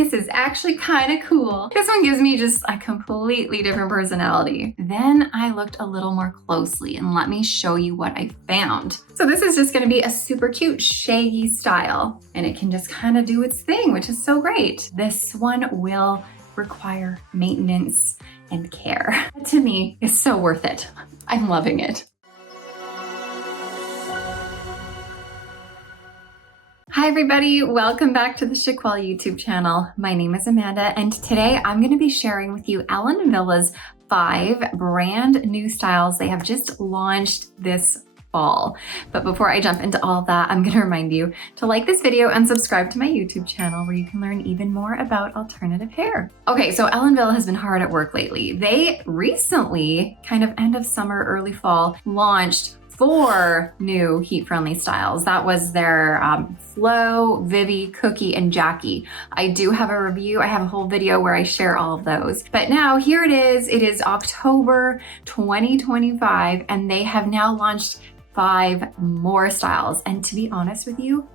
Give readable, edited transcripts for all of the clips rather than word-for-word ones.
this is actually kind of cool. This one gives me just a completely different personality. Then I looked a little more closely and let me show you what I found. So this is just gonna be a super cute shaggy style, and it can just kind of do its thing, which is so great. This one will require maintenance and care. That, to me, is so worth it. I'm loving it. Hi everybody, welcome back to the Chiquel YouTube channel. My name is Amanda, and today I'm going to be sharing with you Ellen Wille's 5 brand new styles they have just launched this fall. But before I jump into all of that, I'm going to remind you to like this video and subscribe to my YouTube channel where you can learn even more about alternative hair. Okay, so Ellen Wille has been hard at work lately. They recently, kind of end of summer, early fall, launched 4 new heat-friendly styles. That was their Flow, Vivi, Cookie, and Jackie. I do have a review. I have a whole video where I share all of those. But now here it is. It is October 2025, and they have now launched 5 more styles. And to be honest with you,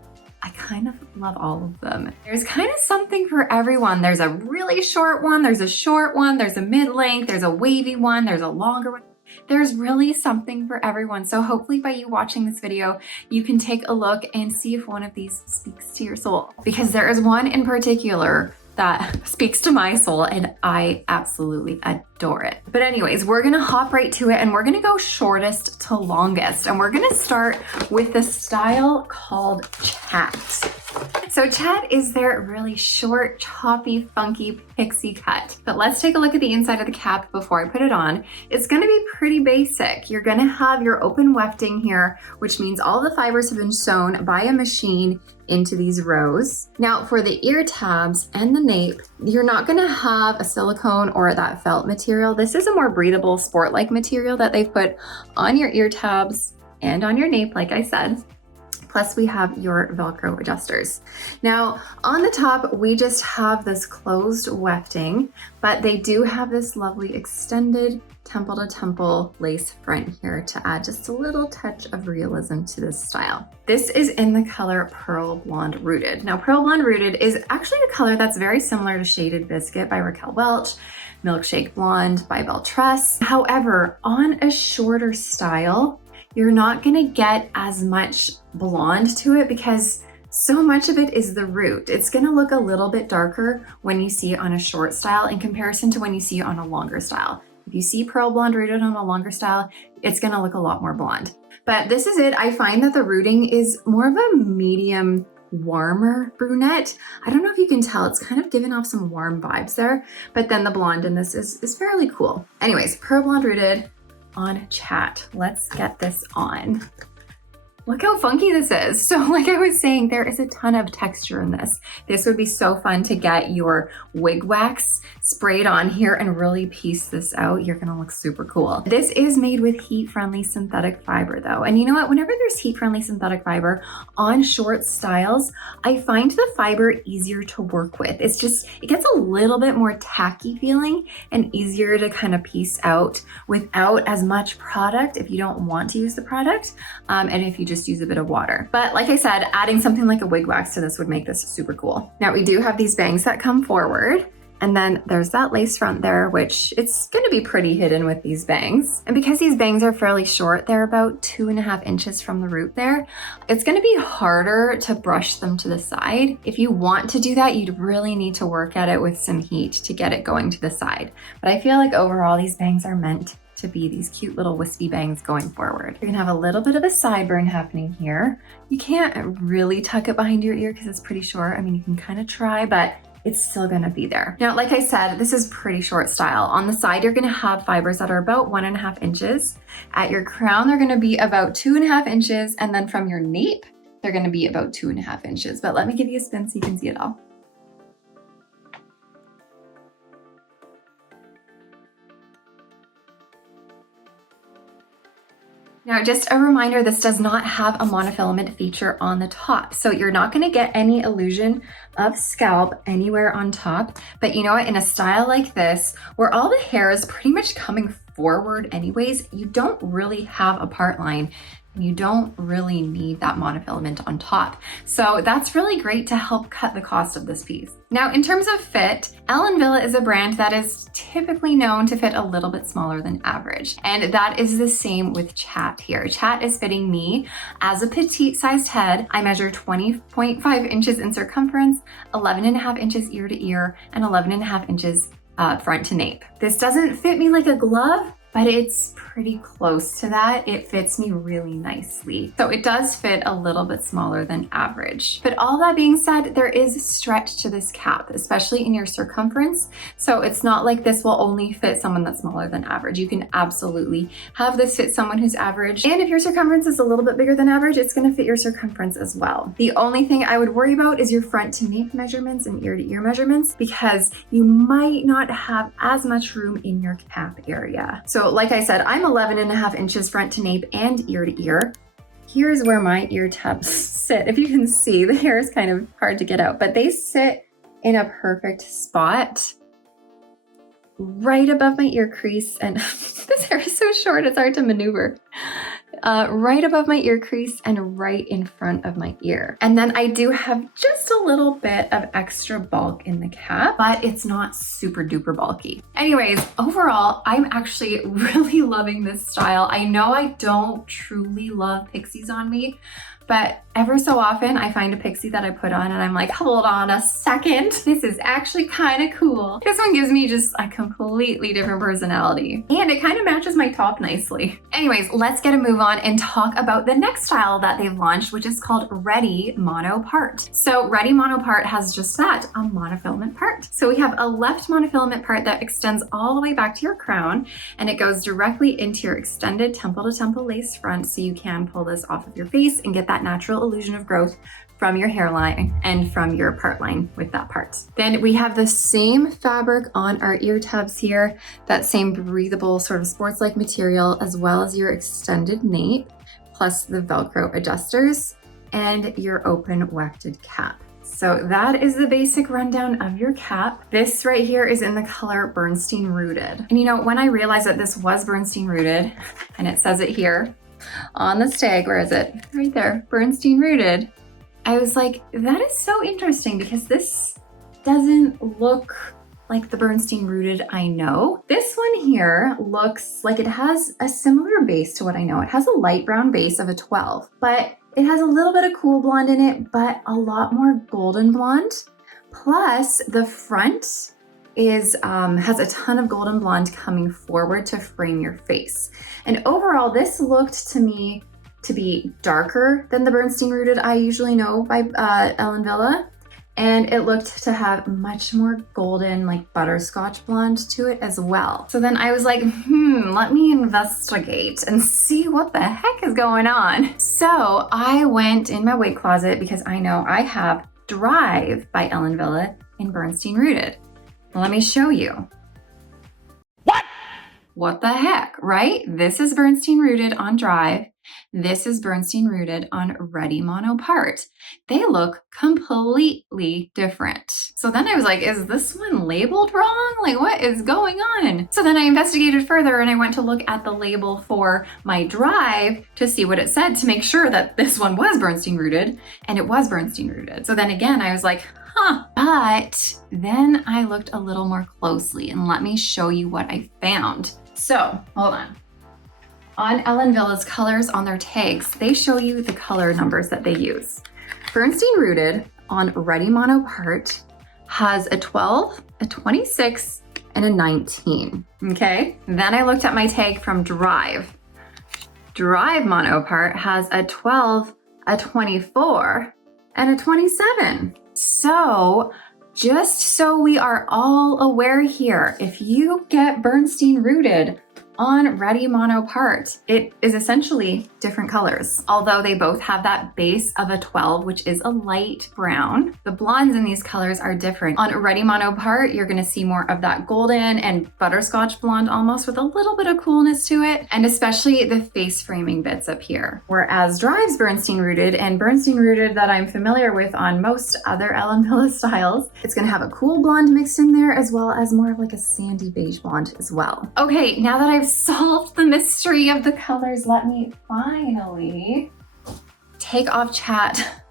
I kind of love all of them. There's kind of something for everyone. There's a really short one, there's a short one, there's a mid-length, there's a wavy one, there's a longer one. There's really something for everyone. So hopefully by you watching this video, you can take a look and see if one of these speaks to your soul. Because there is one in particular that speaks to my soul, and I absolutely adore it. But anyways, we're gonna hop right to it, and we're gonna go shortest to longest. And we're gonna start with the style called Chat. So Chat is their really short, choppy, funky pixie cut. But let's take a look at the inside of the cap before I put it on. It's gonna be pretty basic. You're gonna have your open wefting here, which means all the fibers have been sewn by a machine into these rows. Now for the ear tabs and the nape, you're not gonna have a silicone or that felt material. This is a more breathable, sport-like material that they've put on your ear tabs and on your nape, like I said. Plus we have your Velcro adjusters. Now on the top, we just have this closed wefting, but they do have this lovely extended temple to temple lace front here to add just a little touch of realism to this style. This is in the color Pearl Blonde Rooted. Now Pearl Blonde Rooted is actually a color that's very similar to Shaded Biscuit by Raquel Welch, Milkshake Blonde by Beltress. However, on a shorter style, you're not gonna get as much blonde to it because so much of it is the root. It's gonna look a little bit darker when you see it on a short style in comparison to when you see it on a longer style. If you see Pearl Blonde Rooted on a longer style, it's gonna look a lot more blonde. But this is it. I find that the rooting is more of a medium, warmer brunette. I don't know if you can tell, it's kind of giving off some warm vibes there, but then the blonde in this is fairly cool. Anyways, Pearl Blonde Rooted on Chat. Let's get this on. Look how funky this is. So like I was saying, there is a ton of texture in this. This would be so fun to get your wig wax sprayed on here and really piece this out. You're gonna look super cool. This is made with heat-friendly synthetic fiber though. And you know what, whenever there's heat-friendly synthetic fiber on short styles, I find the fiber easier to work with. It's just, it gets a little bit more tacky feeling and easier to kind of piece out without as much product if you don't want to use the product. And if you just use a bit of water. But like I said, adding something like a wig wax to this would make this super cool. Now we do have these bangs that come forward, and then there's that lace front there, which it's gonna be pretty hidden with these bangs. And because these bangs are fairly short, they're about 2.5 inches from the root there, it's gonna be harder to brush them to the side. If you want to do that, you'd really need to work at it with some heat to get it going to the side. But I feel like overall, these bangs are meant to be these cute little wispy bangs going forward. You're gonna have a little bit of a sideburn happening here. You can't really tuck it behind your ear because it's pretty short. I mean, you can kind of try, but it's still gonna be there. Now, like I said, this is pretty short style. On the side, you're gonna have fibers that are about 1.5 inches. At your crown, they're gonna be about 2.5 inches. And then from your nape, they're gonna be about 2.5 inches. But let me give you a spin so you can see it all. Now, just a reminder, this does not have a monofilament feature on the top. So you're not gonna get any illusion of scalp anywhere on top. But you know what, in a style like this, where all the hair is pretty much coming forward anyways, you don't really have a part line and you don't really need that monofilament on top. So that's really great to help cut the cost of this piece. Now, in terms of fit, Wille is a brand that is typically known to fit a little bit smaller than average. And that is the same with Chat here. Chat is fitting me as a petite sized head. I measure 20.5 inches in circumference, 11.5 inches ear to ear, and 11.5 inches front to nape. This doesn't fit me like a glove, but it's pretty close to that. It fits me really nicely. So it does fit a little bit smaller than average. But all that being said, there is stretch to this cap, especially in your circumference. So it's not like this will only fit someone that's smaller than average. You can absolutely have this fit someone who's average. And if your circumference is a little bit bigger than average, it's gonna fit your circumference as well. The only thing I would worry about is your front to nape measurements and ear to ear measurements, because you might not have as much room in your cap area. So like I said, I'm 11.5 inches front to nape and ear to ear. Here's where my ear tabs sit. If you can see, the hair is kind of hard to get out, but they sit in a perfect spot right above my ear crease. And this hair is so short, it's hard to maneuver. Right above my ear crease and right in front of my ear. And then I do have just a little bit of extra bulk in the cap, but it's not super duper bulky. Anyways, overall, I'm actually really loving this style. I know I don't truly love pixies on me, but ever so often I find a pixie that I put on and I'm like, hold on a second, this is actually kind of cool. This one gives me just a completely different personality, and it kind of matches my top nicely. Anyways, let's get a move on and talk about the next style that they've launched, which is called Ready Mono Part. So Ready Mono Part has just that, a monofilament part. So we have a left monofilament part that extends all the way back to your crown, and it goes directly into your extended temple to temple lace front, so you can pull this off of your face and get that natural illusion of growth from your hairline and from your part line with that part. Then we have the same fabric on our ear tabs here, that same breathable sort of sports-like material, as well as your extended nape, plus the Velcro adjusters and your open wefted cap. So that is the basic rundown of your cap. This right here is in the color Bernstein Rooted. And you know, when I realized that this was Bernstein Rooted, and it says it here on this tag, where is it? Right there, Bernstein Rooted. I was like, that is so interesting, because this doesn't look like the Bernstein Rooted I know. This one here looks like it has a similar base to what I know. It has a light brown base of a 12, but it has a little bit of cool blonde in it, but a lot more golden blonde. Plus the front is has a ton of golden blonde coming forward to frame your face. And overall, this looked to me to be darker than the Bernstein Rooted I usually know by Wille. And it looked to have much more golden, like butterscotch blonde to it as well. So then I was like, let me investigate and see what the heck is going on. So I went in my wig closet, because I know I have Drive by Wille in Bernstein Rooted. Let me show you. What the heck, right? This is Bernstein Rooted on Drive. This is Bernstein Rooted on Ready Mono Part. They look completely different. So then I was like, is this one labeled wrong? Like, what is going on? So then I investigated further, and I went to look at the label for my Drive to see what it said, to make sure that this one was Bernstein Rooted, and it was Bernstein Rooted. So then again, I was like, but then I looked a little more closely, and let me show you what I found. So hold on. On Wille's colors on their tags, they show you the color numbers that they use. Bernstein Rooted on Ready Mono Part has a 12, a 26, and a 19, okay? Then I looked at my tag from Drive. Drive Mono Part has a 12, a 24, and a 27. So just so we are all aware here, if you get Bernstein Rooted on Ready Mono Part, it is essentially different colors. Although they both have that base of a 12, which is a light brown, the blondes in these colors are different. On Ready Mono Part, you're gonna see more of that golden and butterscotch blonde almost, with a little bit of coolness to it, and especially the face framing bits up here. Whereas Drive's Bernstein Rooted and Bernstein Rooted that I'm familiar with on most other Wille styles, it's gonna have a cool blonde mixed in there, as well as more of like a sandy beige blonde as well. Okay, now that I've solved the mystery of the colors, let me find finally take off chat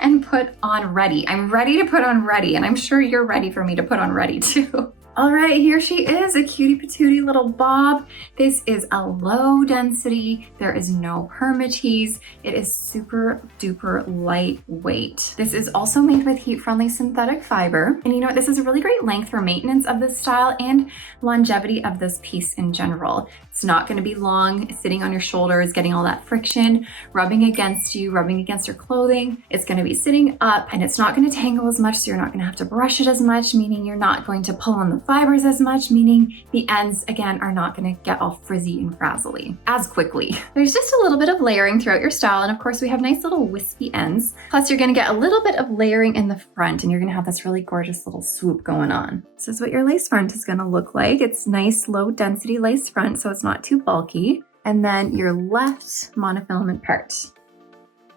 and put on ready. I'm ready to put on ready, and I'm sure you're ready for me to put on ready too. All right, here she is, a cutie patootie little bob. This is a low density. There is no permatease. It is super duper lightweight. This is also made with heat-friendly synthetic fiber. And you know what, this is a really great length for maintenance of this style and longevity of this piece in general. It's not gonna be long, sitting on your shoulders, getting all that friction, rubbing against you, rubbing against your clothing. It's gonna be sitting up and it's not gonna tangle as much, so you're not gonna have to brush it as much, meaning you're not going to pull on the fibers as much, meaning the ends, again, are not gonna get all frizzy and frazzly as quickly. There's just a little bit of layering throughout your style, and of course we have nice little wispy ends. Plus you're gonna get a little bit of layering in the front, and you're gonna have this really gorgeous little swoop going on. This is what your lace front is gonna look like. It's nice low density lace front, so it's not too bulky. And then your left monofilament part.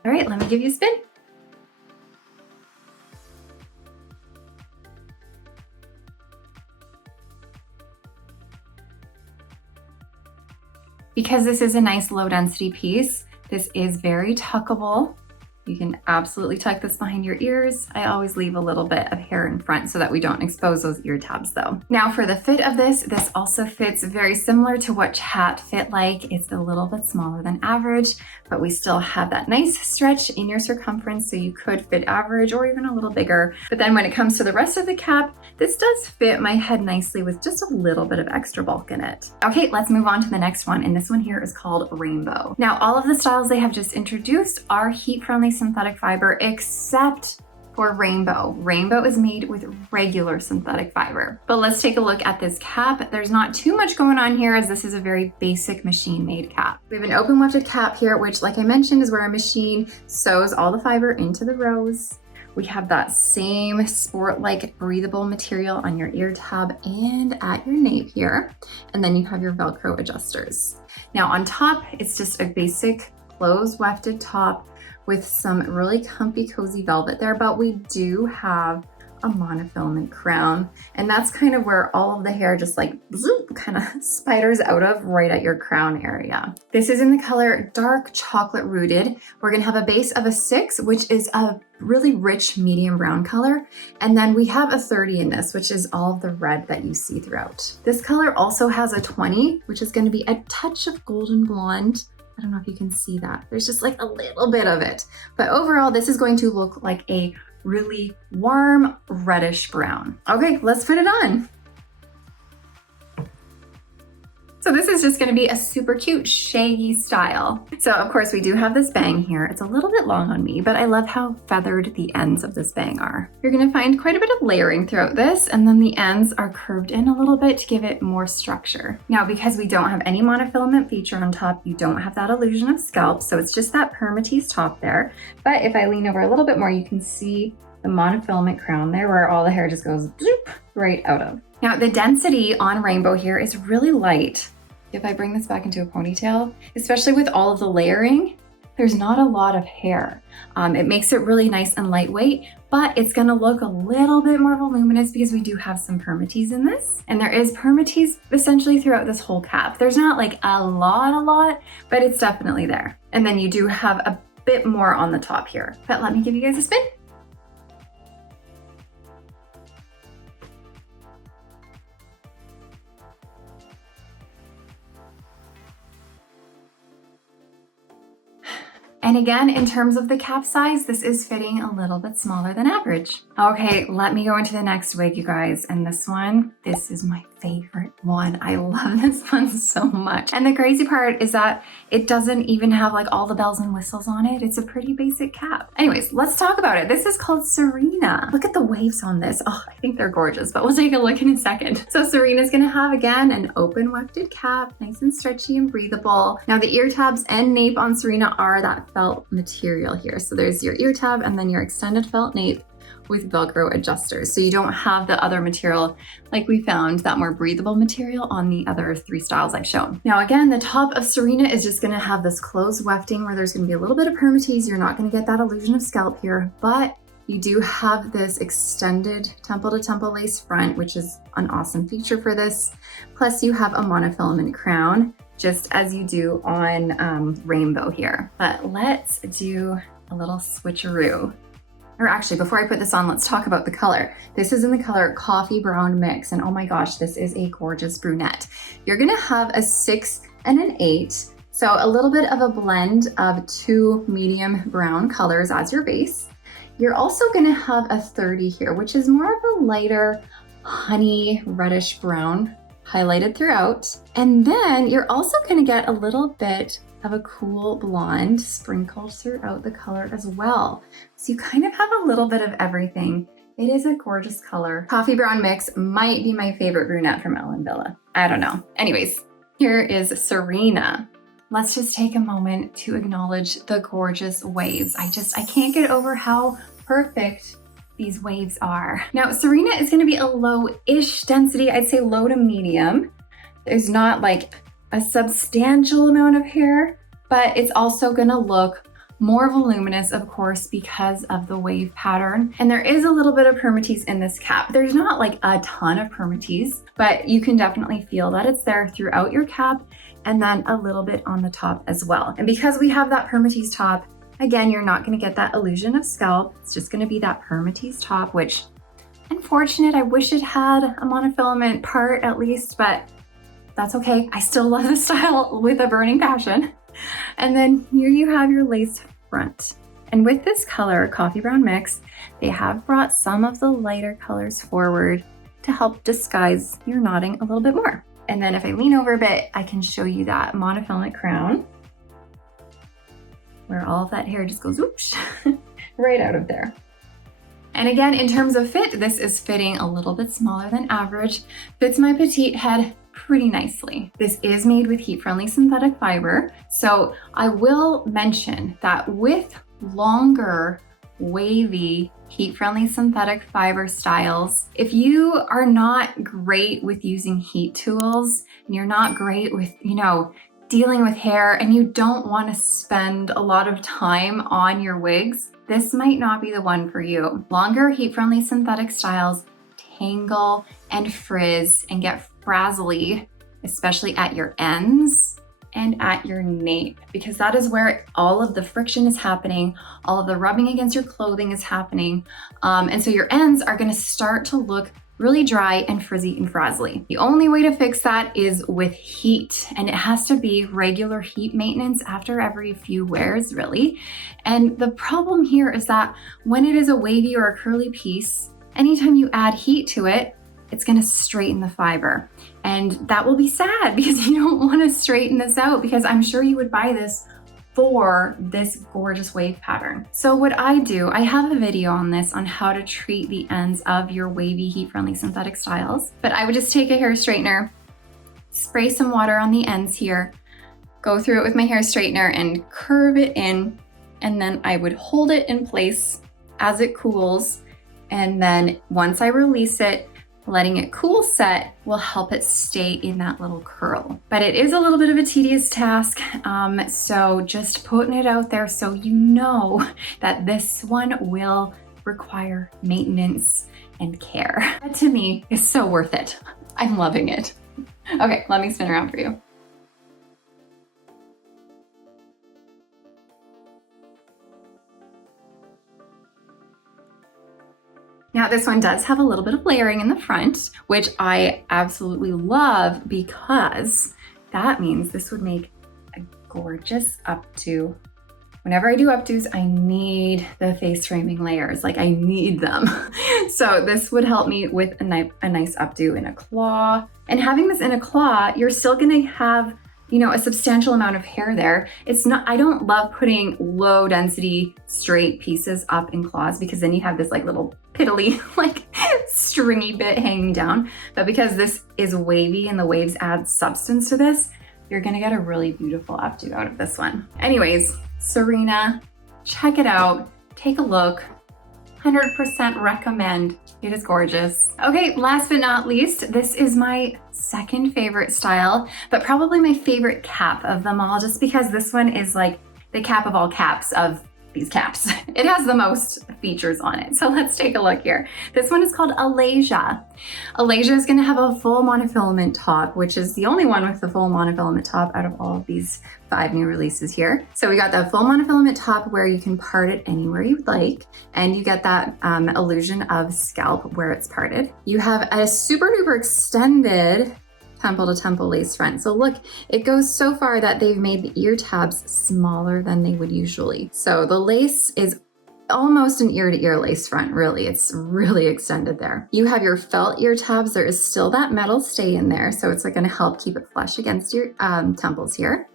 All right, let me give you a spin. Because this is a nice low density piece, this is very tuckable. You can absolutely tuck this behind your ears. I always leave a little bit of hair in front so that we don't expose those ear tabs though. Now for the fit of this also fits very similar to what Chat fit like. It's a little bit smaller than average, but we still have that nice stretch in your circumference, so you could fit average or even a little bigger. But then when it comes to the rest of the cap, this does fit my head nicely with just a little bit of extra bulk in it. Okay, let's move on to the next one, and this one here is called Rainbow. Now all of the styles they have just introduced are heat-friendly synthetic fiber except for Rainbow. Rainbow is made with regular synthetic fiber. But let's take a look at this cap. There's not too much going on here, as this is a very basic machine-made cap. We have an open wefted cap here, which, like I mentioned, is where our machine sews all the fiber into the rows. We have that same sport-like breathable material on your ear tab and at your nape here. And then you have your Velcro adjusters. Now on top, it's just a basic closed wefted top with some really comfy, cozy velvet there, but we do have a monofilament crown, and that's kind of where all of the hair just like zoop, kind of spiders out of right at your crown area. This is in the color dark chocolate rooted. We're gonna have a base of a 6, which is a really rich medium brown color, and then we have a 30 in this, which is all of the red that you see throughout. This color also has a 20, which is gonna be a touch of golden blonde. I don't know if you can see that. There's just like a little bit of it. But overall, this is going to look like a really warm reddish brown. Okay, let's put it on. So this is just gonna be a super cute shaggy style. So of course we do have this bang here. It's a little bit long on me, but I love how feathered the ends of this bang are. You're gonna find quite a bit of layering throughout this, and then the ends are curved in a little bit to give it more structure. Now, because we don't have any monofilament feature on top, you don't have that illusion of scalp, so it's just that permatease top there. But if I lean over a little bit more, you can see the monofilament crown there where all the hair just goes zoop, right out of. Now the density on Rainbow here is really light. If I bring this back into a ponytail, especially with all of the layering, there's not a lot of hair. It makes it really nice and lightweight, but it's gonna look a little bit more voluminous because we do have some permatease in this. And there is permatease essentially throughout this whole cap. There's not like a lot, but it's definitely there. And then you do have a bit more on the top here. But let me give you guys a spin. And again, in terms of the cap size, this is fitting a little bit smaller than average. Okay, let me go into the next wig, you guys. And this is my favorite one. I love this one so much. And the crazy part is that it doesn't even have like all the bells and whistles on it. It's a pretty basic cap. Anyways, let's talk about it. This is called Serena. Look at the waves on this. Oh, I think they're gorgeous, but we'll take a look in a second. So Serena's gonna have, again, an open wefted cap, nice and stretchy and breathable. Now the ear tabs and nape on Serena are that felt material here. So there's your ear tab and then your extended felt nape with Velcro adjusters. So you don't have the other material like we found, that more breathable material on the other 3 styles I've shown. Now again, the top of Serena is just gonna have this closed wefting where there's gonna be a little bit of permatease. You're not gonna get that illusion of scalp here, but you do have this extended temple to temple lace front, which is an awesome feature for this. Plus you have a monofilament crown. just as you do on Rainbow here. But let's do a little switcheroo. Or actually, before I put this on, let's talk about the color. This is in the color Coffee Brown Mix, and oh my gosh, this is a gorgeous brunette. You're gonna have a 6 and an 8, so a little bit of a blend of 2 medium brown colors as your base. You're also gonna have a 30 here, which is more of a lighter honey reddish brown highlighted throughout. And then you're also gonna get a little bit of a cool blonde sprinkled throughout the color as well. So you kind of have a little bit of everything. It is a gorgeous color. Coffee Brown Mix might be my favorite brunette from Ellen Villa. I don't know. Anyways, here is Serena. Let's just take a moment to acknowledge the gorgeous waves. I can't get over how perfect these waves are. Now, Serena is gonna be a low-ish density, I'd say low to medium. There's not like a substantial amount of hair, but it's also gonna look more voluminous, of course, because of the wave pattern. And there is a little bit of permatease in this cap. There's not like a ton of permatease, but you can definitely feel that it's there throughout your cap and then a little bit on the top as well. And because we have that permatease top, again, you're not gonna get that illusion of scalp. It's just gonna be that permatease top, which unfortunate, I wish it had a monofilament part at least, but that's okay. I still love the style with a burning passion. And then here you have your lace front. And with this color, Coffee Brown Mix, they have brought some of the lighter colors forward to help disguise your knotting a little bit more. And then if I lean over a bit, I can show you that monofilament crown where all of that hair just goes whoosh, right out of there. And again, in terms of fit, this is fitting a little bit smaller than average. Fits my petite head pretty nicely. This is made with heat-friendly synthetic fiber. So I will mention that with longer, wavy, heat-friendly synthetic fiber styles, if you are not great with using heat tools and you're not great with, dealing with hair and you don't want to spend a lot of time on your wigs, this might not be the one for you. Longer heat-friendly synthetic styles tangle and frizz and get frazzly, especially at your ends and at your nape, because that is where all of the friction is happening, all of the rubbing against your clothing is happening. And so your ends are gonna start to look really dry and frizzy and frazzly. The only way to fix that is with heat, and it has to be regular heat maintenance after every few wears, really. And the problem here is that when it is a wavy or a curly piece, anytime you add heat to it, it's gonna straighten the fiber. And that will be sad because you don't wanna straighten this out, because I'm sure you would buy this for this gorgeous wave pattern. So what I do, I have a video on this on how to treat the ends of your wavy heat-friendly synthetic styles, but I would just take a hair straightener, spray some water on the ends here, go through it with my hair straightener and curve it in, and then I would hold it in place as it cools. And then once I release it, letting it cool set will help it stay in that little curl. But it is a little bit of a tedious task, so just putting it out there so you know that this one will require maintenance and care. That to me is so worth it. I'm loving it. Okay, let me spin around for you. Now this one does have a little bit of layering in the front, which I absolutely love because that means this would make a gorgeous updo. Whenever I do updos, I need the face framing layers, like I need them. So this would help me with a nice updo in a claw. And having this in a claw, you're still gonna have a substantial amount of hair there. I don't love putting low density straight pieces up in claws because then you have this like little piddly, like stringy bit hanging down. But because this is wavy and the waves add substance to this, you're gonna get a really beautiful updo out of this one. Anyways, Serena, check it out, take a look. 100% recommend. It is gorgeous. Okay, last but not least, this is my second favorite style, but probably my favorite cap of them all, just because this one is like the cap of all caps of these caps. It has the most features on it. So let's take a look here. This one is called Alasia. Alasia is going to have a full monofilament top, which is the only one with the full monofilament top out of all of these 5 new releases here. So we got the full monofilament top where you can part it anywhere you'd like, and you get that illusion of scalp where it's parted. You have a super duper extended temple to temple lace front. So look, it goes so far that they've made the ear tabs smaller than they would usually. So the lace is almost an ear to ear lace front, really. It's really extended there. You have your felt ear tabs. There is still that metal stay in there. So it's going to help keep it flush against your temples here.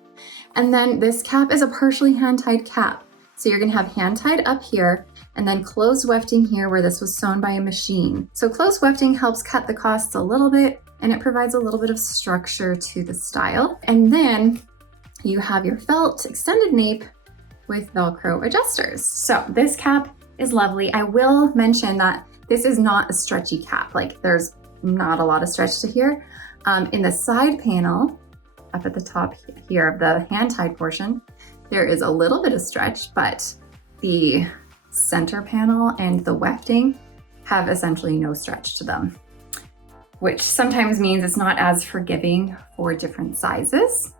And then this cap is a partially hand-tied cap. So you're gonna have hand-tied up here and then closed wefting here where this was sewn by a machine. So closed wefting helps cut the costs a little bit, and it provides a little bit of structure to the style. And then you have your felt extended nape with Velcro adjusters. So this cap is lovely. I will mention that this is not a stretchy cap. Like there's not a lot of stretch to here. In the side panel, up at the top here of the hand-tied portion, there is a little bit of stretch, but the center panel and the wefting have essentially no stretch to them, which sometimes means it's not as forgiving for different sizes.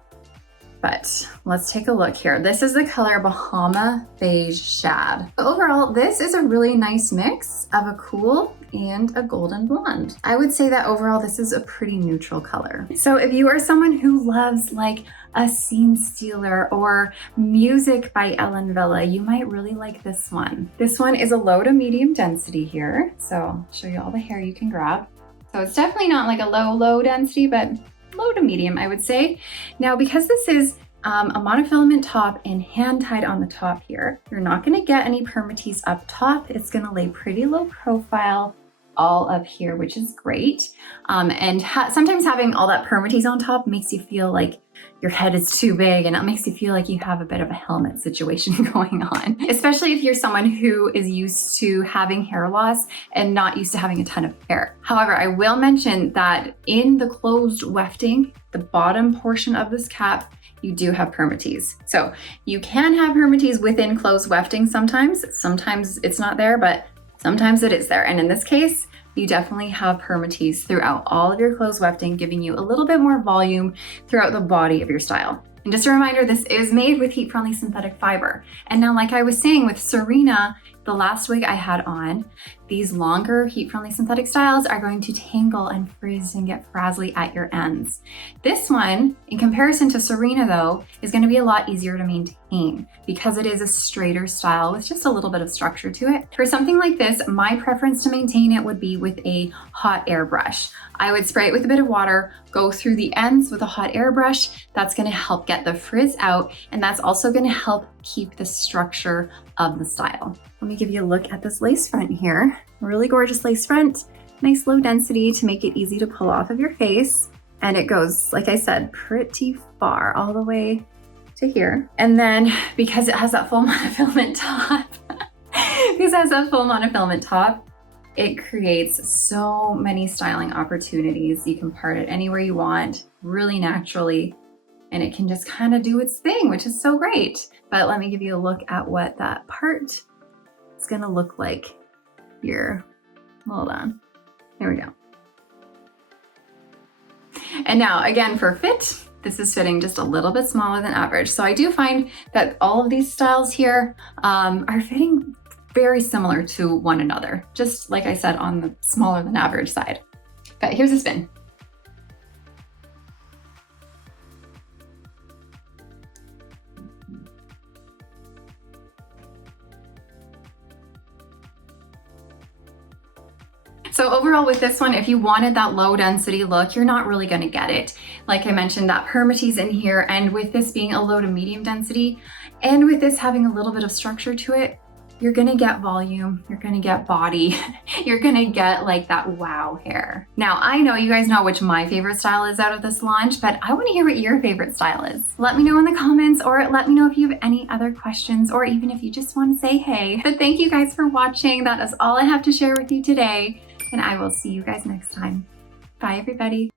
But let's take a look here. This is the color Bahama Beige Shad. Overall, this is a really nice mix of a cool and a golden blonde. I would say that overall, this is a pretty neutral color. So if you are someone who loves like a scene stealer or music by Ellen Wille, you might really like this one. This one is a low to medium density here. So I'll show you all the hair you can grab. So it's definitely not like a low density, but low to medium, I would say. Now, because this is a monofilament top and hand-tied on the top here, you're not gonna get any permatease up top. It's gonna lay pretty low profile all up here, which is great. Sometimes having all that permatease on top makes you feel like your head is too big, and it makes you feel like you have a bit of a helmet situation going on, especially if you're someone who is used to having hair loss and not used to having a ton of hair. However, I will mention that in the closed wefting, the bottom portion of this cap, you do have permatease. So you can have permatease within closed wefting sometimes. Sometimes it's not there, but sometimes it is there. And in this case, you definitely have permatease throughout all of your closed wefting, giving you a little bit more volume throughout the body of your style. And just a reminder, this is made with heat-friendly synthetic fiber. And now, like I was saying with Serena, the last wig I had on, these longer heat-friendly synthetic styles are going to tangle and frizz and get frazzly at your ends. This one, in comparison to Serena though, is gonna be a lot easier to maintain because it is a straighter style with just a little bit of structure to it. For something like this, my preference to maintain it would be with a hot air brush. I would spray it with a bit of water, go through the ends with a hot air brush. That's gonna help get the frizz out, and that's also gonna help keep the structure of the style. Let me give you a look at this lace front here. Really gorgeous lace front, nice low density to make it easy to pull off of your face. And it goes, like I said, pretty far, all the way to here. And then because it has that full monofilament top, it creates so many styling opportunities. You can part it anywhere you want, really naturally, and it can just kind of do its thing, which is so great. But let me give you a look at what that part is gonna look like here. Hold on, here we go. And now again, for fit, this is fitting just a little bit smaller than average. So I do find that all of these styles here are fitting very similar to one another, just like I said, on the smaller than average side. But here's a spin. So overall with this one, if you wanted that low density look, you're not really gonna get it. Like I mentioned, that permatease in here, and with this being a low to medium density, and with this having a little bit of structure to it, you're gonna get volume, you're gonna get body, you're gonna get like that wow hair. Now, I know you guys know which my favorite style is out of this launch, but I wanna hear what your favorite style is. Let me know in the comments, or let me know if you have any other questions, or even if you just wanna say hey. But thank you guys for watching. That is all I have to share with you today, and I will see you guys next time. Bye, everybody.